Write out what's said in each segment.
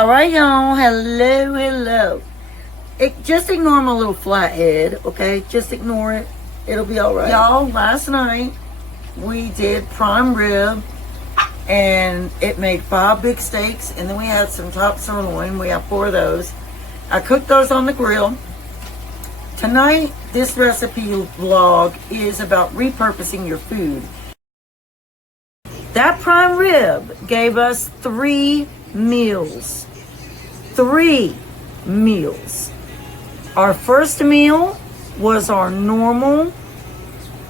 All right, y'all. Hello, hello. Just ignore my little flat head, okay? Just ignore it. It'll be all right. Y'all, last night we did prime rib, and it made 5 big steaks, and then we had some top sirloin. We have 4 of those. I cooked those on the grill. Tonight, this recipe vlog is about repurposing your food. That prime rib gave us 3 meals. 3 meals. Our first meal was our normal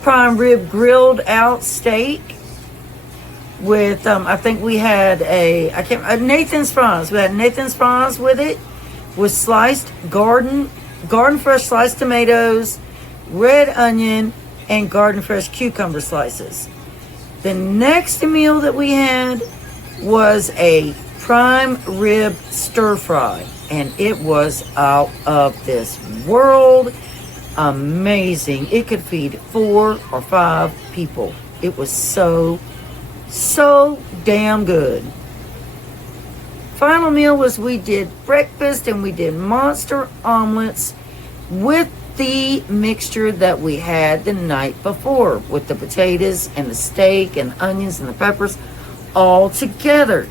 prime rib grilled out steak with I think we had Nathan's fries. We had Nathan's fries with it, with sliced garden fresh sliced tomatoes, red onion, and garden fresh cucumber slices. The next meal that we had was a prime rib stir fry, and it was out of this world amazing. It could feed 4 or 5 people. It was so damn good. Final meal was we did breakfast, and we did monster omelets with the mixture that we had the night before, with the potatoes and the steak and the onions and the peppers all together.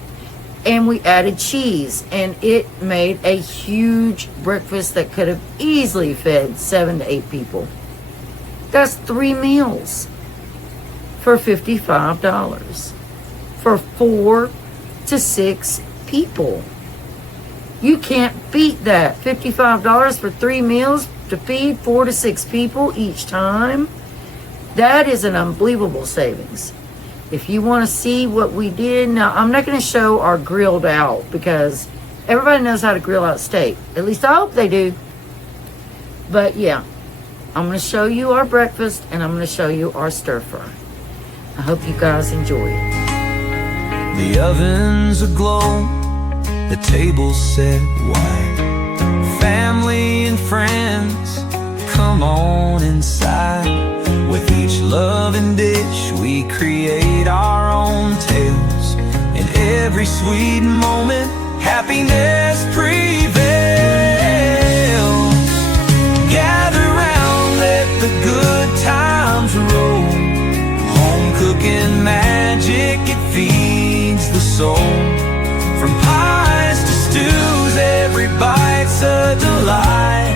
And we added cheese, and it made a huge breakfast that could have easily fed 7 to 8 people. That's 3 meals for $55 for 4 to 6 people. You can't beat that. $55 for 3 meals to feed 4 to 6 people each time. That is an unbelievable savings. If you want to see what we did, now I'm not going to show our grilled out because everybody knows how to grill out steak. At least I hope they do. But yeah, I'm going to show you our breakfast, and I'm going to show you our stir fry. I hope you guys enjoy it. The oven's aglow, the table's set white. Family and friends, come on inside. With each loving dish, we create our own tales. In every sweet moment, happiness prevails. Gather round, let the good times roll. Home cooking magic, it feeds the soul. From pies to stews, every bite's a delight.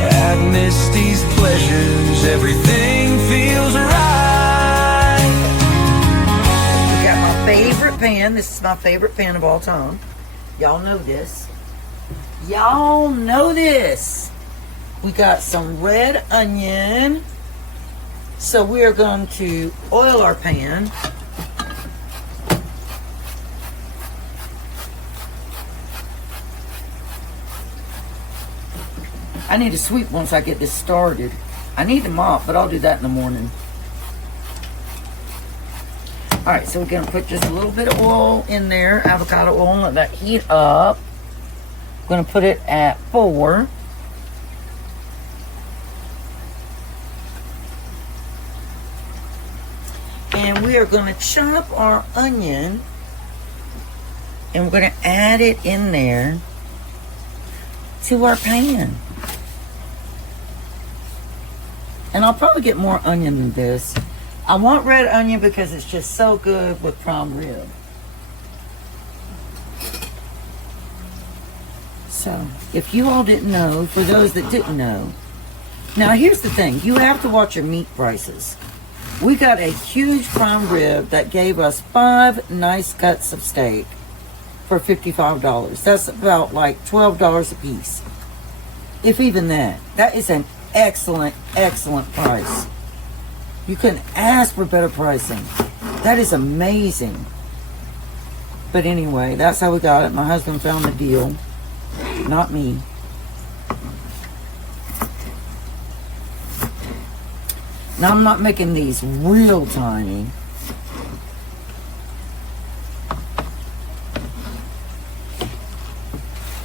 At Misty's Pleasures, everything feels right. We got my favorite pan. This is my favorite pan of all time. Y'all know this. Y'all know this. We got some red onion. So we are going to oil our pan. I need to sweep once I get this started. I need to mop, but I'll do that in the morning. Alright, so we're going to put just a little bit of oil in there, avocado oil, and let that heat up. I'm going to put it at 4. And we are going to chop our onion, and we're going to add it in there to our pan. And I'll probably get more onion than this. I want red onion because it's just so good with prime rib. So, if you all didn't know, for those that didn't know, now here's the thing. You have to watch your meat prices. We got a huge prime rib that gave us 5 nice cuts of steak for $55. That's about like $12 a piece. If even that. That is an excellent price. You couldn't ask for better pricing. That is amazing. But anyway, that's how we got it. My husband found the deal, not me. Now I'm not making these real tiny.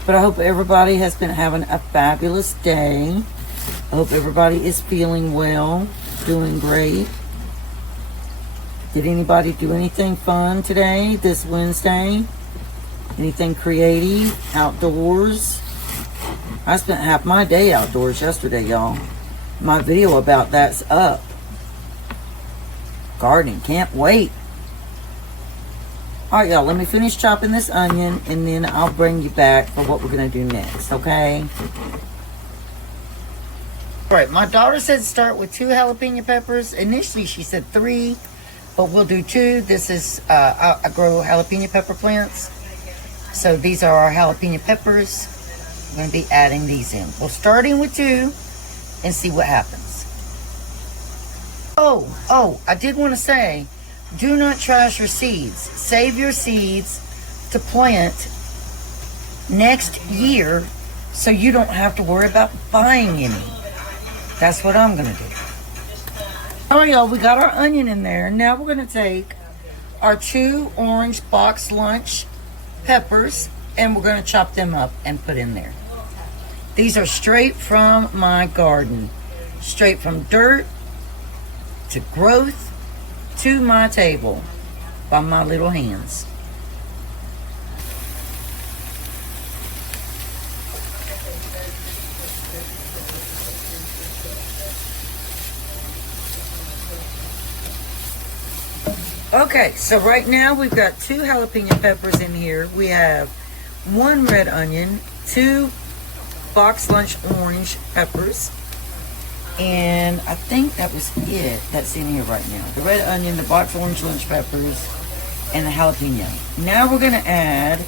But I hope everybody has been having a fabulous day. I hope everybody is feeling well, doing great. Did anybody do anything fun today, this Wednesday? Anything creative, outdoors? I spent half my day outdoors yesterday, y'all. My video about that's up. Gardening, can't wait. Alright, y'all, let me finish chopping this onion and then I'll bring you back for what we're going to do next, okay? Alright, my daughter said start with 2 jalapeno peppers. Initially, she said 3, but we'll do 2. This is, I grow jalapeno pepper plants. So these are our jalapeno peppers. I'm going to be adding these in. We'll start in with 2 and see what happens. Oh, I did want to say, do not trash your seeds. Save your seeds to plant next year so you don't have to worry about buying any. That's what I'm going to do. Alright, y'all, we got our onion in there. Now we're going to take our 2 orange box lunch peppers and we're going to chop them up and put in there. These are straight from my garden. Straight from dirt to growth to my table by my little hands. Okay, so right now we've got 2 jalapeno peppers in here. We have 1 red onion, 2 box lunch orange peppers, and I think that was it that's in here right now. The red onion, the box orange lunch peppers, and the jalapeno. Now we're going to add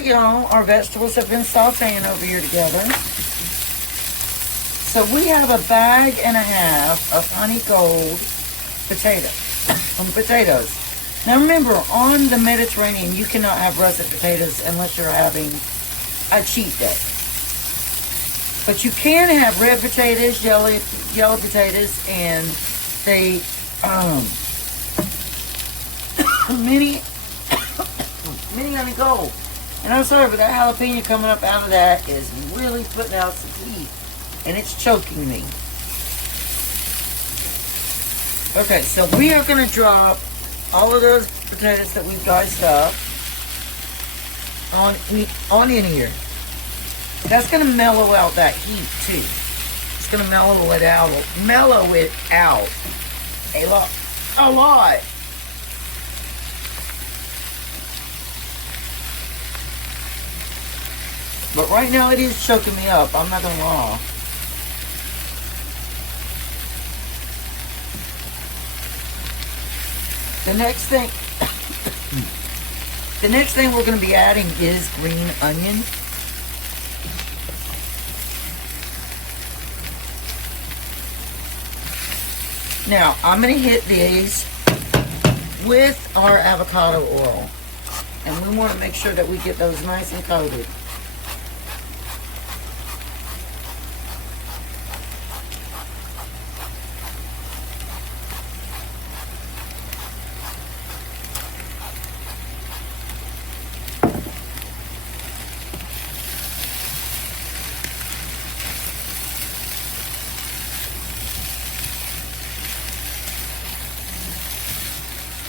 right, y'all, our vegetables have been sauteing over here together. So we have 1.5 bags of honey gold potatoes. Now remember, on the Mediterranean, you cannot have russet potatoes unless you're having a cheat day. But you can have red potatoes, yellow potatoes, and they mini honey gold. And I'm sorry, but that jalapeno coming up out of that is really putting out some heat. And it's choking me. Okay, so we are going to drop all of those potatoes that we've diced up on in here. That's going to mellow out that heat too. It's going to mellow it out a lot. But right now it is choking me up. I'm not gonna lie. The next thing we're gonna be adding is green onion. Now I'm gonna hit these with our avocado oil, and we want to make sure that we get those nice and coated.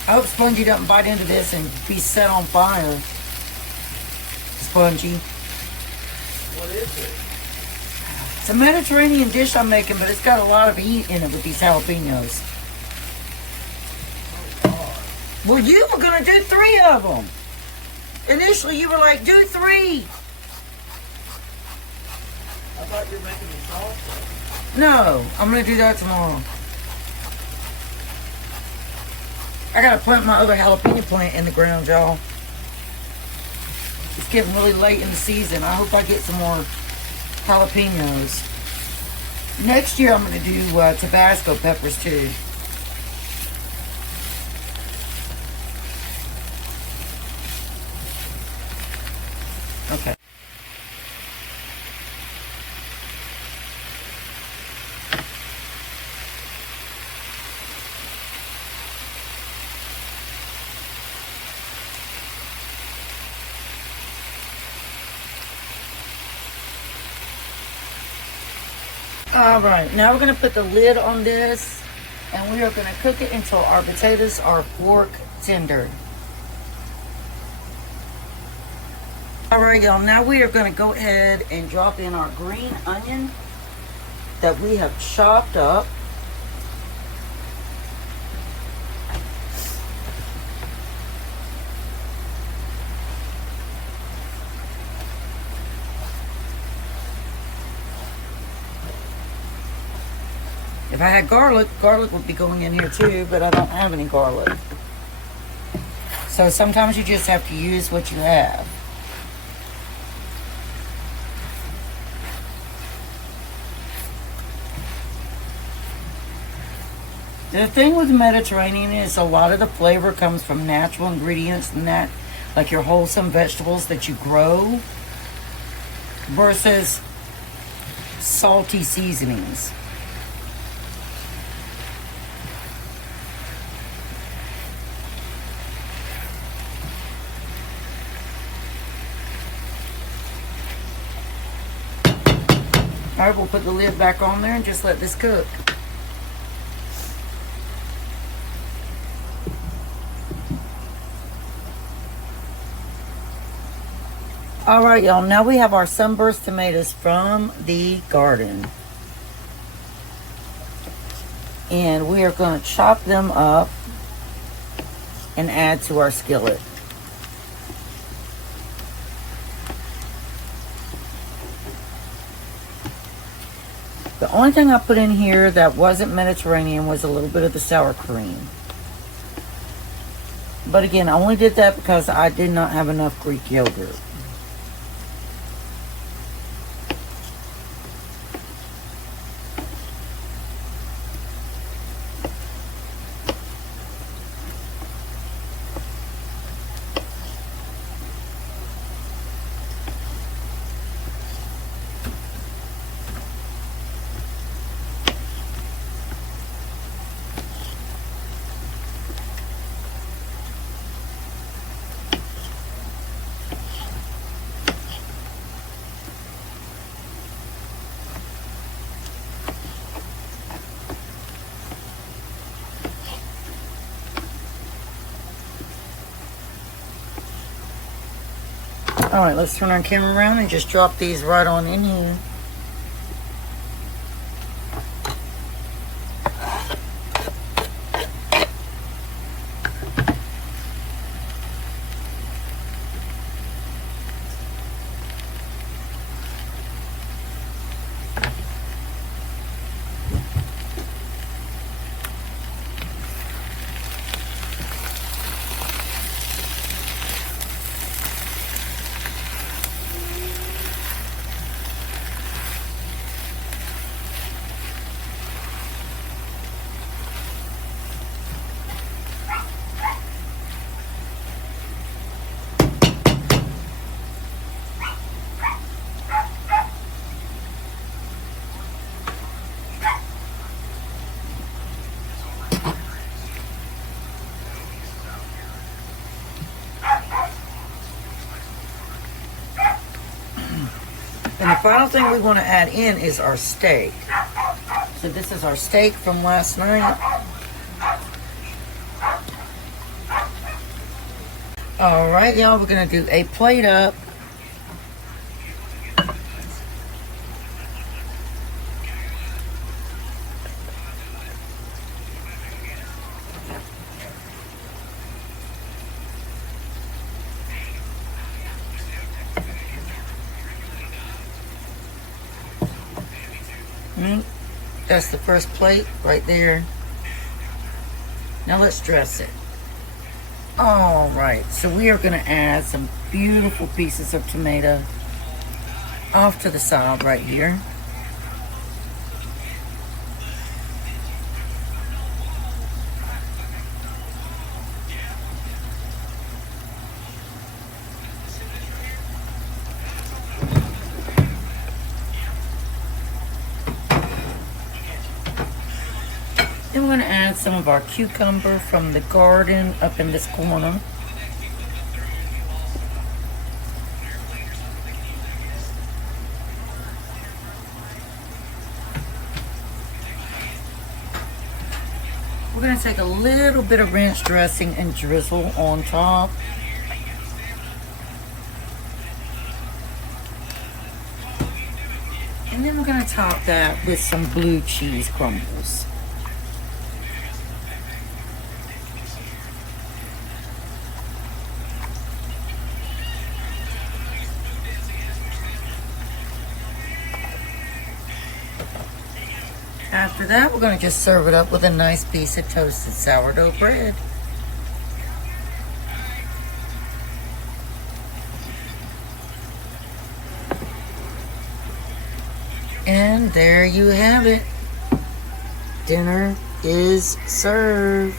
I hope Spongy doesn't bite into this and be set on fire. Spongy. What is it? It's a Mediterranean dish I'm making, but it's got a lot of heat in it with these jalapenos. Oh, God. Well, you were going to do 3 of them. Initially, you were like, do 3. I thought you were making me salsa. No, I'm going to do that tomorrow. I got to plant my other jalapeno plant in the ground, y'all. It's getting really late in the season. I hope I get some more jalapenos. Next year, I'm going to do Tabasco peppers, too. Okay. All right, now we're going to put the lid on this, and we are going to cook it until our potatoes are fork tender. All right, y'all, now we are going to go ahead and drop in our green onion that we have chopped up. If I had garlic, garlic would be going in here too, but I don't have any garlic. So sometimes you just have to use what you have. The thing with the Mediterranean is a lot of the flavor comes from natural ingredients and that, like your wholesome vegetables that you grow, versus salty seasonings. All right, we'll put the lid back on there and just let this cook. All right, y'all, now we have our sunburst tomatoes from the garden. And we are going to chop them up and add to our skillet. The only thing I put in here that wasn't Mediterranean was a little bit of the sour cream. But again, I only did that because I did not have enough Greek yogurt. All right, let's turn our camera around and just drop these right on in here. And the final thing we want to add in is our steak. So this is our steak from last night. All right, y'all, we're going to do a plate up. That's the first plate right there. Now let's dress it. All right, so we are going to add some beautiful pieces of tomato off to the side right here. Then we're going to add some of our cucumber from the garden up in this corner. We're going to take a little bit of ranch dressing and drizzle on top. And then we're going to top that with some blue cheese crumbles. After that, we're going to just serve it up with a nice piece of toasted sourdough bread. And there you have it. Dinner is served.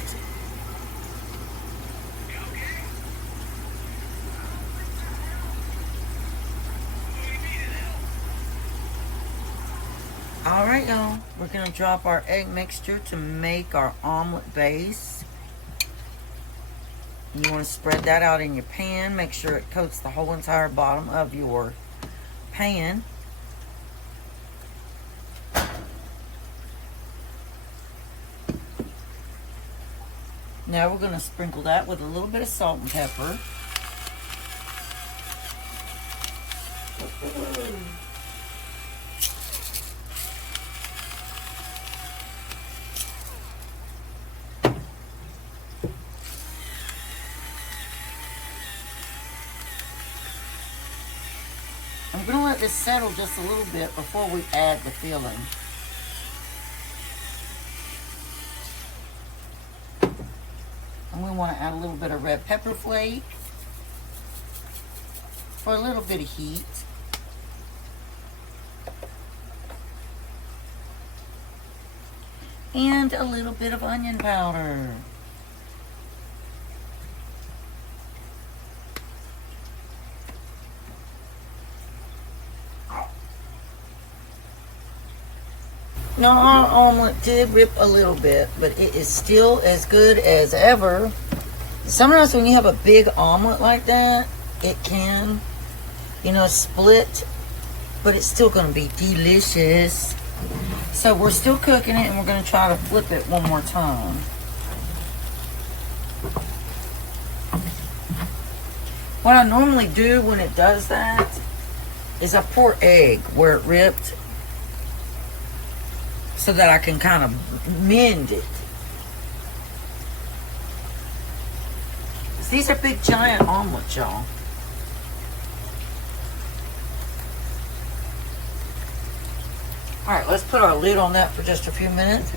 All right, y'all. We're going to drop our egg mixture to make our omelet base. You want to spread that out in your pan. Make sure it coats the whole entire bottom of your pan. Now we're going to sprinkle that with a little bit of salt and pepper. I'm going to let this settle just a little bit before we add the filling. And we want to add a little bit of red pepper flake for a little bit of heat. And a little bit of onion powder. Now our omelet did rip a little bit, but it is still as good as ever. Sometimes when you have a big omelet like that, it can, split, but it's still going to be delicious. So we're still cooking it, and we're going to try to flip it one more time. What I normally do when it does that is I pour egg where it ripped, so that I can kind of mend it. These are big giant omelets, y'all. Alright, let's put our lid on that for just a few minutes.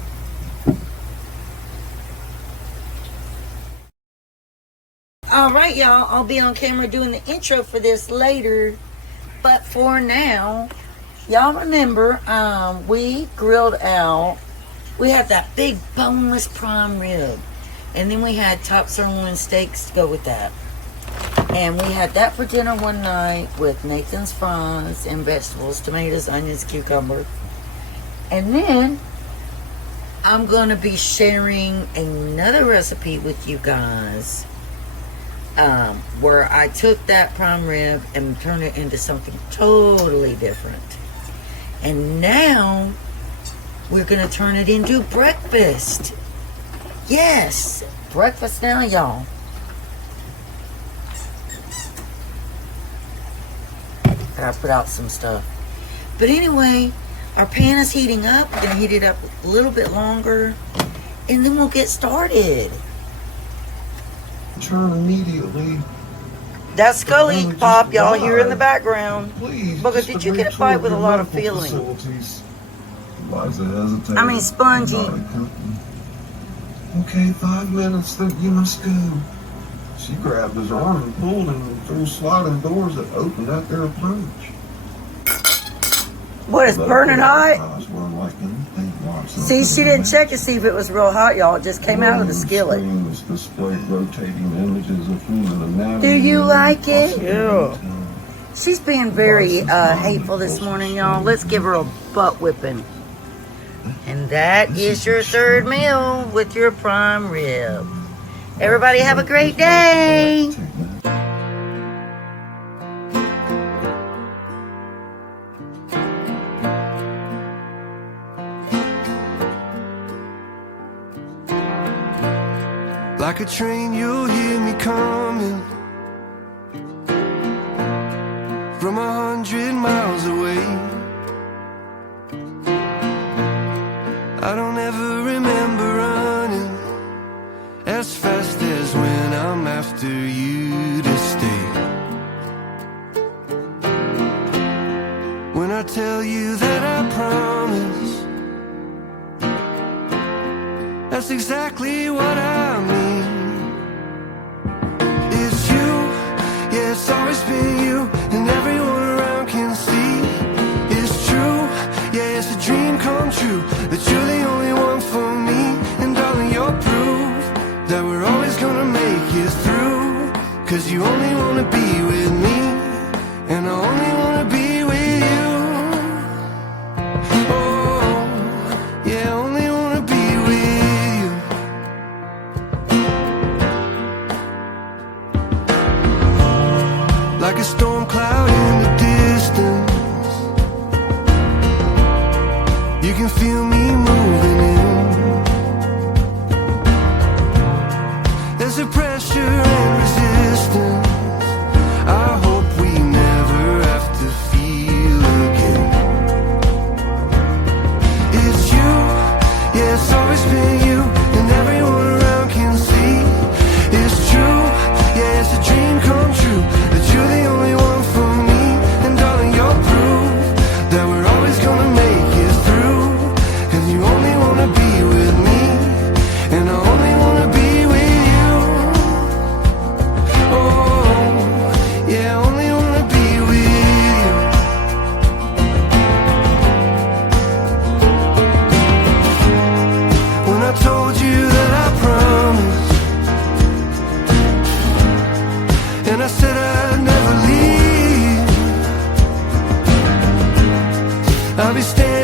Alright, y'all, I'll be on camera doing the intro for this later. But for now, y'all remember, we grilled out, we had that big boneless prime rib. And then we had top sirloin steaks to go with that. And we had that for dinner one night with Nathan's fries and vegetables, tomatoes, onions, cucumber. And then I'm going to be sharing another recipe with you guys. Where I took that prime rib and turned it into something totally different. And now we're going to turn it into breakfast. Yes, breakfast now, y'all. Gotta put out some stuff. But anyway, our pan is heating up. We're going to heat it up a little bit longer. And then we'll get started. Turn immediately. That's Scully Pop, y'all hear in the background. Please, Booker, did you get a fight with a lot of feeling? Liza hesitated. I mean, spongy. Nodded company. Okay, 5 minutes, then you must go. She grabbed his arm and pulled him through sliding doors that opened at their approach. What, it's burning hot? Eyes were like anything watched. See, she didn't check to see if it was real hot, y'all. It just came out of the skillet. Screens displayed rotating images of human anatomy. Do you like it? Yeah. She's being very hateful this morning, y'all. Let's give her a butt whipping. And that is your third meal with your prime rib. Everybody have a great day. Like a train, you'll hear me coming from 100 miles away. I don't ever remember running as fast as when I'm after you to stay. When I tell you that I promise, that's exactly what I mean. It's you, yeah, it's always been you, and everyone around can see. It's true, yeah, it's a dream come true, that you're the only one for me. And darling, you're proof that we're always gonna make it through. Cause you only wanna be with me, and I only wanna be with you. Oh, yeah, I only wanna be with you. Like a storm cloud in the distance, you can feel me moving in. There's a pressure and resistance I hope we never have to feel again. It's you, yeah, it's always been you, and everyone around can see. It's true, yeah, it's a dream come true, that you're the only one for me. And darling, you're proof that we're always gonna make it through. Cause you only wanna be with me, and I only wanna be with you. Oh, yeah, I only wanna be with you. When I told you that I promised, and I said I'd never leave, I'll be standing